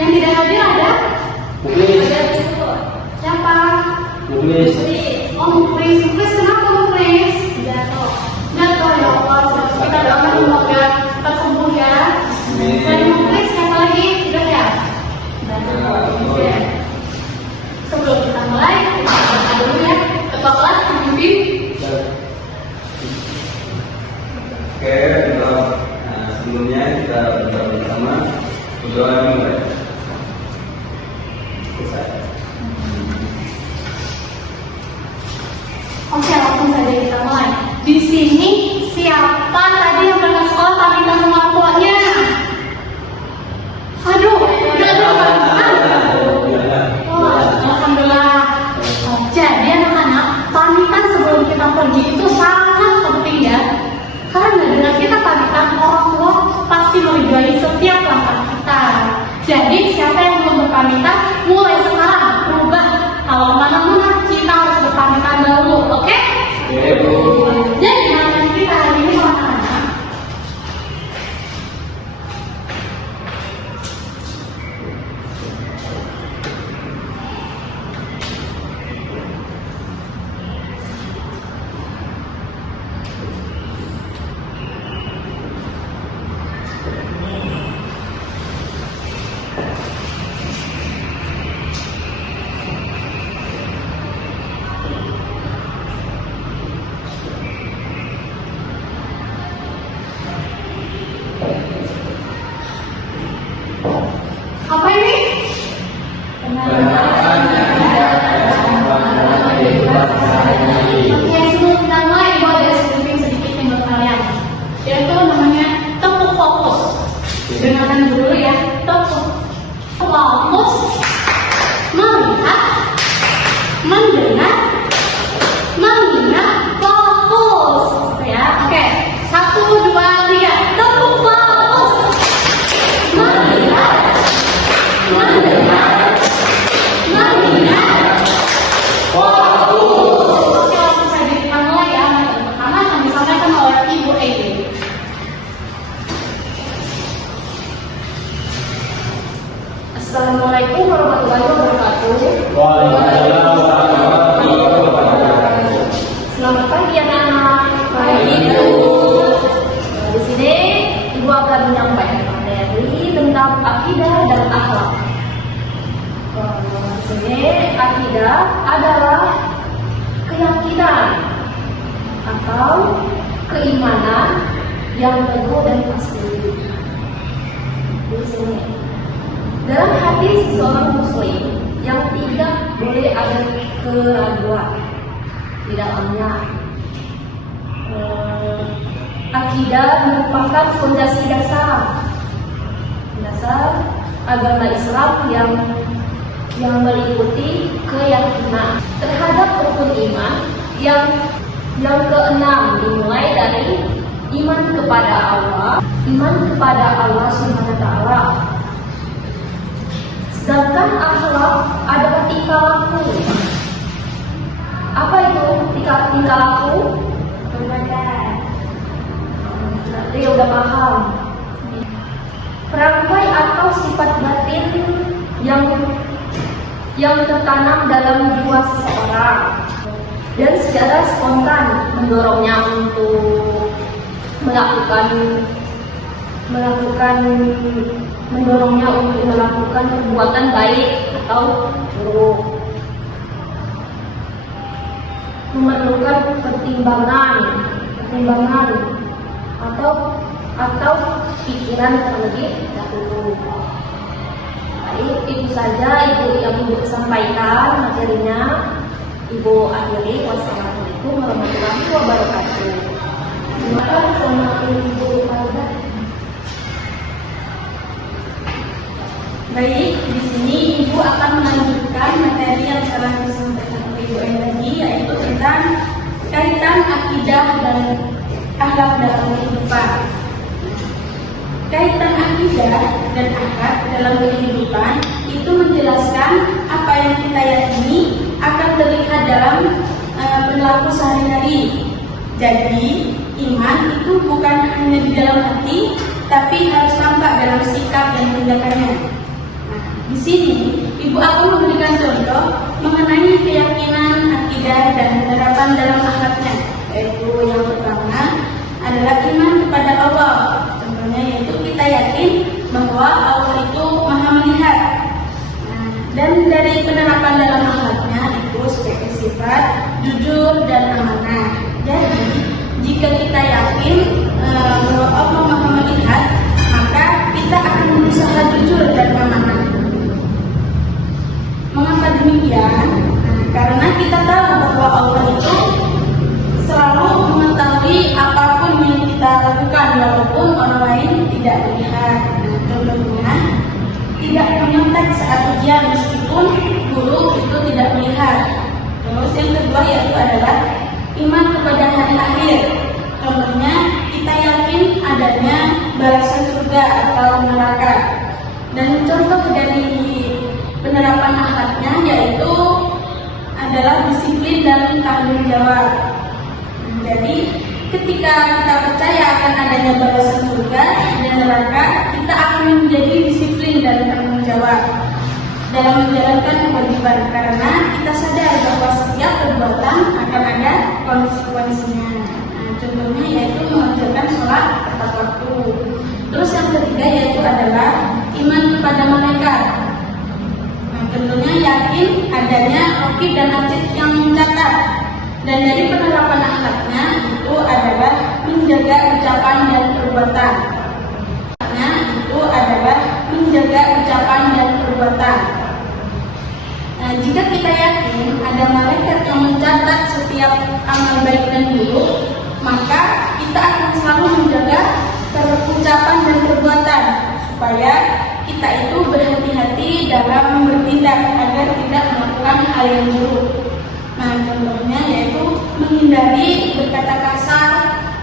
Yang tidak hadir ada? Muklis. Siapa? Muklis. Oh, Muklis. Muklis kenapa Muklis? Jatuh. Jatuh ya Allah. Kita doakan semoga tetap sembuh ya. Dan Muklis siapa lagi? Sudah ya? Oke. Sebelum kita mulai, kita berdoa dulu ya. Ketua kelas memimpin. Oke, sebelumnya kita berdoa bersama. Berdoa mulai. Oke, langsung saja kita mulai. Di sini siapa tadi yang berangkat sekolah pamitan sama orang tuanya? Aduh, udah ada pamitan. Oh, alhamdulillah. Jadi anak-anak, pamitan sebelum kita pergi itu sangat penting ya. Karena dengan kita pamitan, orang tua pasti menghargai setiap langkah kita. Jadi siapa yang belum berpamitan, mulai sekarang berubah. Kalau mana-mana kita harus berpamitan dulu, oke? Jadi nama kita hari ini anak-anak. Apa ini? Oke, sebelum kita mulai, ibu ada sedikit menurut kalian. Yaitu namanya tepuk fokus. Dengarkan dulu ya, tepuk fokus. Melihat, mendengar, mengingat, fokus. Ya, oke. 1, 2, 3, tepuk fokus. Melihat, mendengar, mengingat, fokus. Oke, langsung saja kita mulai ya. Pertama akan disampaikan oleh Ibu Edi. Assalamualaikum warahmatullahi wabarakatuh. Selamat pagi anak-anak. Pagi Bu. Di sini Ibu akan menyampaikan materi tentang akidah dan akhlak. Di sini akidah adalah keyakinan atau keimanan yang teguh dan pasti. Di sini dalam hati seorang muslim yang tidak boleh ada keraguan di dalamnya. Akidah merupakan fondasi dasar agama Islam yang meliputi keyakinan terhadap rukun iman yang keenam dimulai dari iman kepada Allah Subhanahu wa taala. Sedangkan akhlak adalah tingkah laku. Apa itu tingkah laku? Berarti udah paham. Perangai atau sifat batin yang tertanam dalam jiwa seseorang dan secara spontan mendorongnya untuk melakukan perbuatan baik atau buruk. Memerlukan pertimbangan atau pikiran terlebih dahulu. Baik, itu saja yang Ibu sampaikan materinya. Ibu akhiri. Wassalamualaikum warahmatullahi wabarakatuh. Terima kasih sama Ibu Alda. Baik, di sini Ibu akan melanjutkan materi yang telah disampaikan oleh Ibu tadi, yaitu tentang kaitan akidah dan akhlak dalam kehidupan. Kaitan akidah dan akhlak dalam kehidupan itu menjelaskan apa yang kita yakini akan terlihat dalam perilaku sehari-hari. Jadi, iman itu bukan hanya di dalam hati, tapi harus tampak dalam sikap dan tindakannya. Nah, Di sini, Ibu akan memberikan contoh mengenai keyakinan, akidah, dan penerapan dalam akhlaknya. Yaitu yang pertama adalah iman kepada Allah. Contohnya yaitu kita yakin bahwa Allah itu Maha melihat. Dan dari penerapan dalam akhlaknya itu sebagai sifat jujur dan amanah. Jadi jika kita yakin bahwa Allah Maha melihat, maka kita akan berusaha jujur dan amanah. Mengapa demikian? Karena kita tahu bahwa Allah itu selalu mengetahui apapun yang kita lakukan walaupun orang lain tidak melihat. Contohnya tidak menyontek saat ujian meskipun guru itu tidak melihat. Terus yang kedua yaitu adalah iman kepada hari akhir. Contohnya kita yakin adanya balasan surga atau neraka. Dan contoh dari penerapan akhlaknya yaitu adalah disiplin dan tanggung jawab. Jadi ketika kita percaya akan adanya balasan surga dan neraka, kita akan menjadi disiplin dan tanggung jawab dalam menjalankan kewajiban karena kita sadar bahwa setiap perbuatan akan ada konsekuensinya. Contohnya yaitu mengerjakan sholat tepat waktu. Terus yang ketiga yaitu adalah iman kepada malaikat. Contohnya yakin adanya Raqib dan Atid yang mencatat. Dan dari penerapan akhlaknya itu adalah menjaga ucapan dan perbuatan. Jika kita yakin ada malaikat yang mencatat setiap amal baik dan buruk, maka kita akan selalu menjaga ucapan dan perbuatan supaya kita itu berhati-hati dalam bertindak agar tidak melakukan hal yang buruk. Contohnya yaitu menghindari berkata kasar,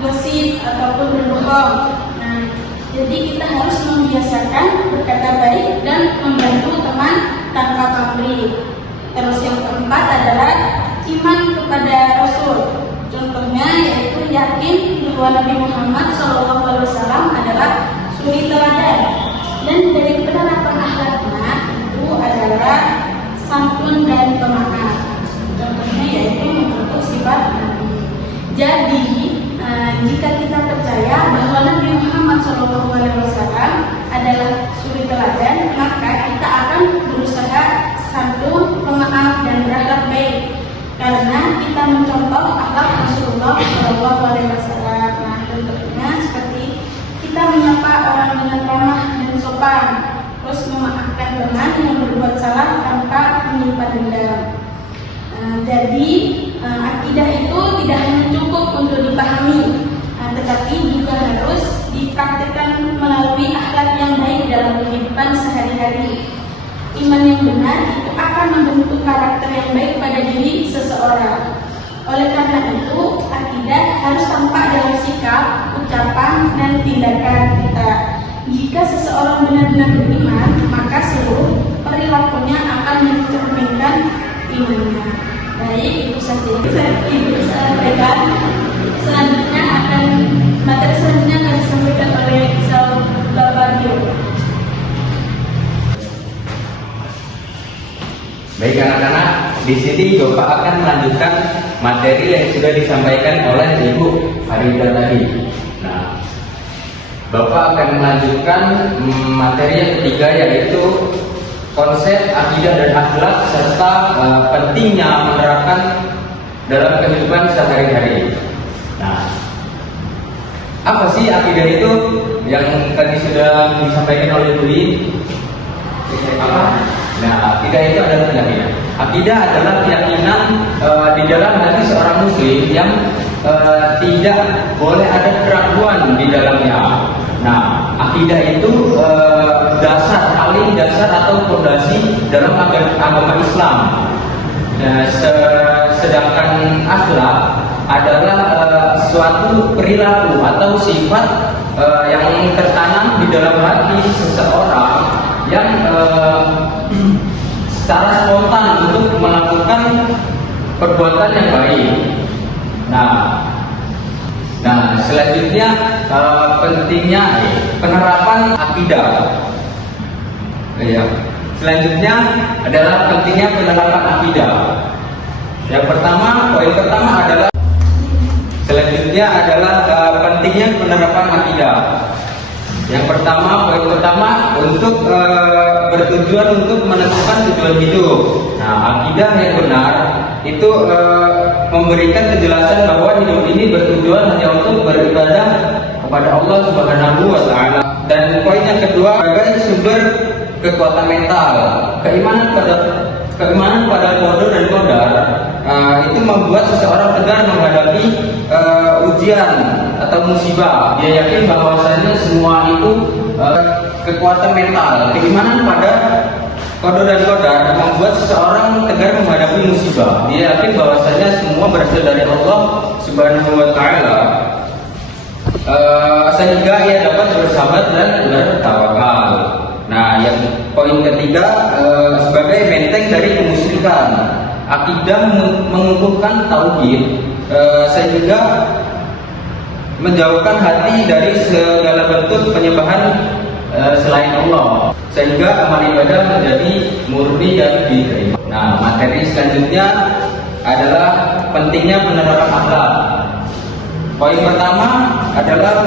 gosip ataupun berbohong. Jadi kita harus membiasakan berkata baik dan membantu teman tanpa pamrih. Terus yang keempat adalah iman kepada Rasul. Contohnya yaitu yakin bahwa Nabi Muhammad SAW adalah suri teladan. Dan dari penerapan akhlaknya itu adalah santun dan pemaaf. Contohnya yaitu membentuk sifat Nabi. Jadi jika kita percaya bahwa Nabi Muhammad SAW adalah suri teladan, maka kita akan berusaha santun, pemaaf, dan berakhlak baik karena kita mencontoh akhlak Rasulullah SAW. Contohnya seperti kita menyapa orang dengan ramah dan sopan, terus memaafkan teman yang berbuat salah tanpa menyimpan dendam. Jadi akidah itu tidak hanya cukup untuk dipahami, tetapi juga harus dipraktikkan melalui akhlak yang baik dalam kehidupan sehari-hari. Iman yang benar itu akan membentuk karakter yang baik pada diri seseorang. Oleh karena itu, akidah harus tampak dalam sikap, ucapan, dan tindakan kita. Jika seseorang benar-benar beriman, maka seluruh perilakunya akan mencerminkan imannya. Baik, itu saja Ibu sampaikan. Selanjutnya materi selanjutnya akan disampaikan oleh Bapak Dio. Baik anak-anak, di sini Bapak akan melanjutkan materi yang sudah disampaikan oleh Ibu Farida tadi. Nah, Bapak akan melanjutkan materi yang ketiga yaitu konsep akidah dan akhlak serta pentingnya menerapkan dalam kehidupan sehari-hari. Nah, apa sih akidah itu yang tadi sudah disampaikan oleh Bu Nah, akidah itu adalah keyakinan. Akidah adalah keyakinan di dalam hati seorang muslim yang tidak boleh ada keraguan di dalamnya. Nah, akidah itu paling dasar atau fondasi dalam agama Islam. Sedangkan akhlak adalah suatu perilaku atau sifat yang tertanam di dalam hati seseorang yang secara spontan untuk melakukan perbuatan yang baik. Nah, selanjutnya pentingnya penerapan akidah. selanjutnya adalah pentingnya penerapan akidah. Yang pertama, poin pertama adalah selanjutnya adalah pentingnya penerapan akidah. Yang pertama, poin pertama untuk bertujuan untuk menentukan tujuan hidup. Nah, akidah yang benar itu memberikan kejelasan bahwa hidup ini bertujuan hanya untuk beribadah kepada Allah Subhanahu wa taala. Dan poin yang kedua, sebagai sumber kekuatan mental, keimanan pada qada dan qadar itu membuat seseorang tegar menghadapi ujian atau musibah. Dia yakin bahwasanya semua itu kekuatan mental, keimanan pada qada dan qadar membuat seseorang tegar menghadapi musibah. Dia yakin bahwasanya semua berasal dari Allah Subhanahu wa taala. Sehingga ia dapat bersabar dan bertawakal. Nah, yang poin ketiga sebagai benteng dari kemusyrikan, akidah mengukuhkan tauhid sehingga menjauhkan hati dari segala bentuk penyembahan selain Allah, sehingga amal ibadah menjadi murni dan diterima. Nah, materi selanjutnya adalah pentingnya penerapan akhlak. Poin pertama adalah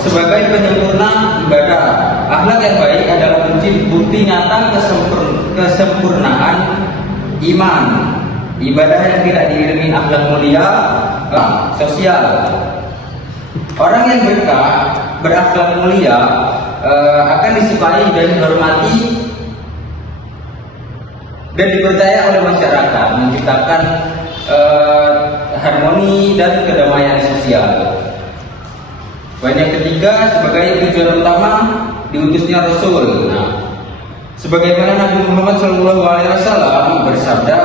sebagai penyempurna ibadah. Akhlak yang baik adalah bukti nyata kesempurnaan iman. Ibadah yang tidak diiringi akhlak mulia, sosial. Orang yang berakhlak mulia akan disukai dan dihormati dan dipercaya oleh masyarakat, menciptakan harmoni dan kedamaian sosial. Poin yang ketiga, sebagai tujuan utama diutusnya Rasul. Nah, sebagaimana Nabi Muhammad SAW bersabda,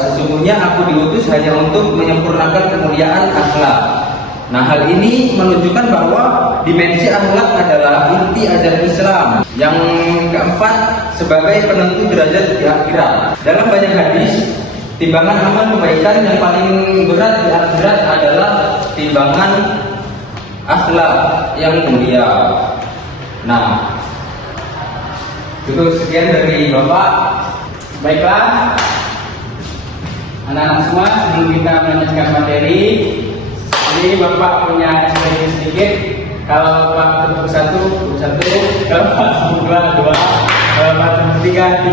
sesungguhnya aku diutus hanya untuk menyempurnakan kemuliaan akhlak. Nah, hal ini menunjukkan bahwa dimensi akhlak adalah inti ajaran Islam. Yang keempat, sebagai penentu derajat di akhirat. Dalam banyak hadis, timbangan amal kebaikan yang paling berat di akhirat adalah timbangan akhlak yang mulia. Nah, cukup sekian dari Bapak. Baiklah, anak-anak semua, sebelum kita melanjutkan materi, ini Bapak punya sedikit. Kalau Bapak tepuk satu, kalau Bapak tepuk dua, kalau Bapak tepuk tiga kali,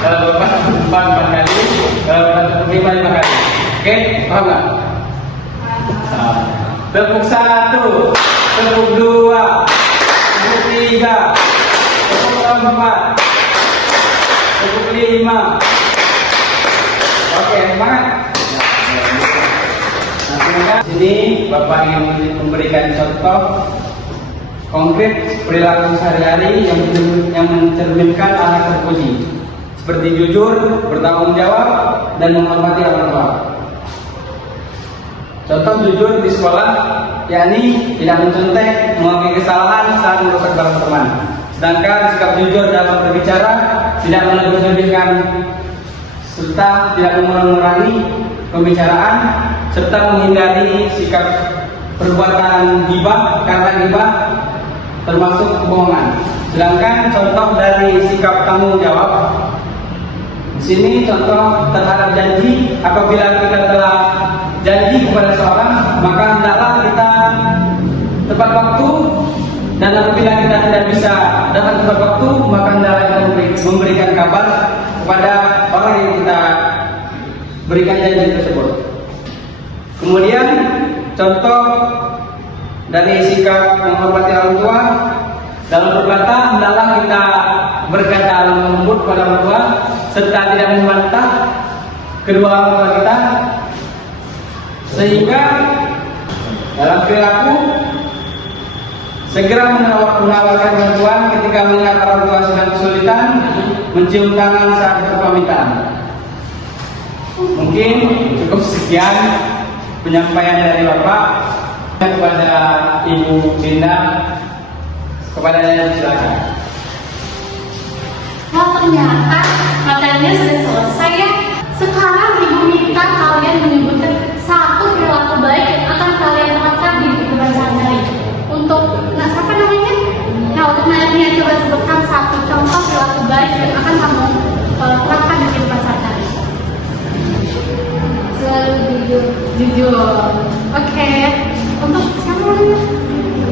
kalau Bapak tepuk empat kali, kalau Bapak tepuk lima kali. Oke, paham nggak? Tepuk satu, tepuk dua, tepuk tiga, tepuk empat, tepuk lima. Oke, semangat. Nah, sini Bapak ingin memberikan contoh konkret perilaku sehari-hari yang mencerminkan anak terpuji, seperti jujur, bertanggung jawab, dan menghormati orang tua. Contoh jujur di sekolah, yakni tidak mencontek, mengakui kesalahan saat merusak barang teman. Sedangkan sikap jujur dalam berbicara, tidak melebih-lebihkan serta tidak mengurangi pembicaraan, serta menghindari sikap perbuatan ghibah, karena ghibah termasuk kebohongan. Sedangkan contoh dari sikap tanggung jawab, di sini contoh terhadap janji. Apabila kita telah janji kepada seorang, maka hendaklah kita tepat waktu, dan apabila kita tidak bisa datang tepat waktu, maka hendaklah kita memberikan kabar kepada orang yang kita berikan janji tersebut. Kemudian contoh dari sikap menghormati orang tua, dalam berkata hendaklah kita berkata lembut kepada orang tua, serta tidak membantah kedua orang tua kita, sehingga dalam perilaku segera menawarkan bantuan ketika melihat orang tua sedang kesulitan, mencium tangan saat berpamitan. Mungkin cukup sekian penyampaian dari Bapak. Kepada Ibu Cinda, kepada saya silakan. Wah, ternyata materinya sudah selesai ya. Sekarang Ibu minta kalian menyebutkan satu perilaku baik yang akan kalian terapkan di kehidupan sehari-hari. Untuk siapa namanya? Nah, untuk nantinya coba sebutkan satu contoh perilaku baik yang akan kamu Jujur. Oke. Untuk siapa?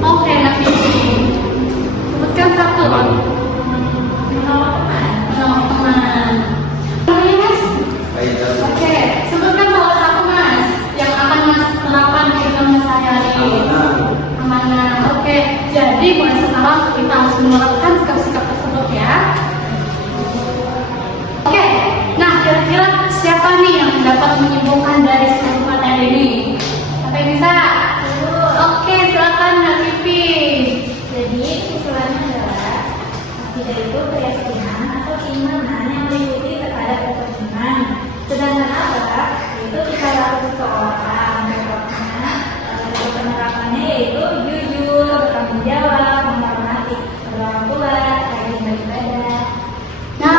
Oke, Nafi. Sebutkan satu. Teman. Menolong teman. Namanya Mas? Aida. Oke. Sebutkan salah satu Mas yang akan Mas terapkan di dalam sehari-hari. Amanah. Oke. Jadi mulai sekarang kita harus menerapkan sikap-sikap tersebut ya. Oke. Nah, kira-kira siapa nih yang dapat menyimpulkan dari satu materi ini? Sampai bisa? Oke, silakan Mbak Vivi. Jadi kesimpulannya adalah akidah itu keyakinan atau keimanan yang meliputi terhadap kepentingan. Sedangkan akhlak itu perilaku seseorang. Contohnya penerapannya yaitu jujur, bertanggung jawab, menghormati orang tua, rajin beribadah. Nah,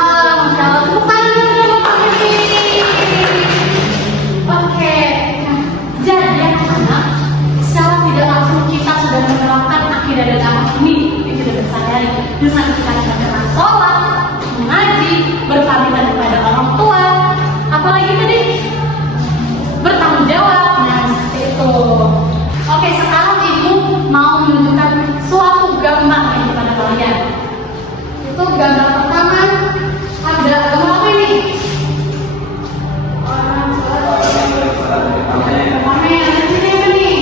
Masya Allah, tepuk tangan dulu Mbak Vivi. Oke, nah, jadi anak-anak, secara tidak langsung kita sudah menerapkan akidah dan akhlak ini di kehidupan sehari-hari dengan kita melakukan sholat, mengaji, berpamitan kepada orang tua, apalagi tadi bertanggung jawab. Nah, seperti itu. Oke, sekarang ibu mau menunjukkan suatu gambar nih kepada kalian. Itu gambar pertama, ada gambar apa nih? Orang yang berperan utamanya. Pertama, ada sini apa nih?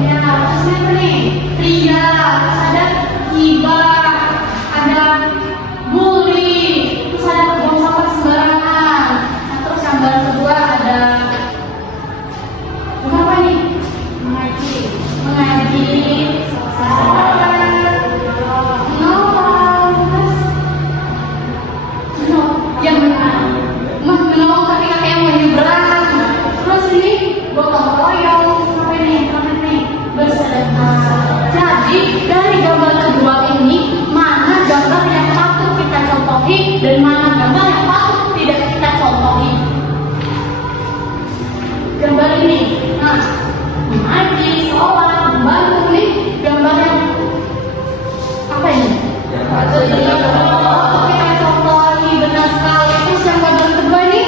Ya, terusnya apa nih? Pria, terus ada iba, ada bully, terus ada buang sampah sembarangan. Nah, terus yang baru kedua ada apa nih? Mengaji. Mengaji, salat, menolong, terus yang menolong kakek-kakek yang menyeberang. Terus ini gotong royong, apa nih? Bersedekah. Jadi dari gambar kedua ini, mana gambar yang patut kita contohi dan mana gambar yang patut tidak kita contohi? Gambar ini, nah, mengaji, sholat, membantu nih, gambar yang apa ini? Yang Patut kita contohi, benar sekali. Terus yang gambar kedua nih,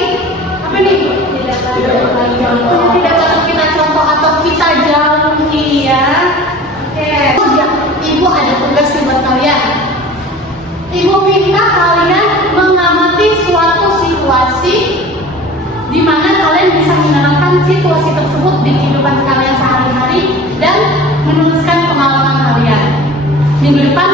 apa nih? Tidak patut. Tidak patut kita contoh atau kita jauhi ya. Oke. Oh ya, ibu ada tugas nih buat kalian. Ibu minta kalian mengamati suatu situasi di mana kalian bisa menerapkan situasi tersebut di kehidupan kalian sehari-hari dan menuliskan pengalaman kalian. Minggu depan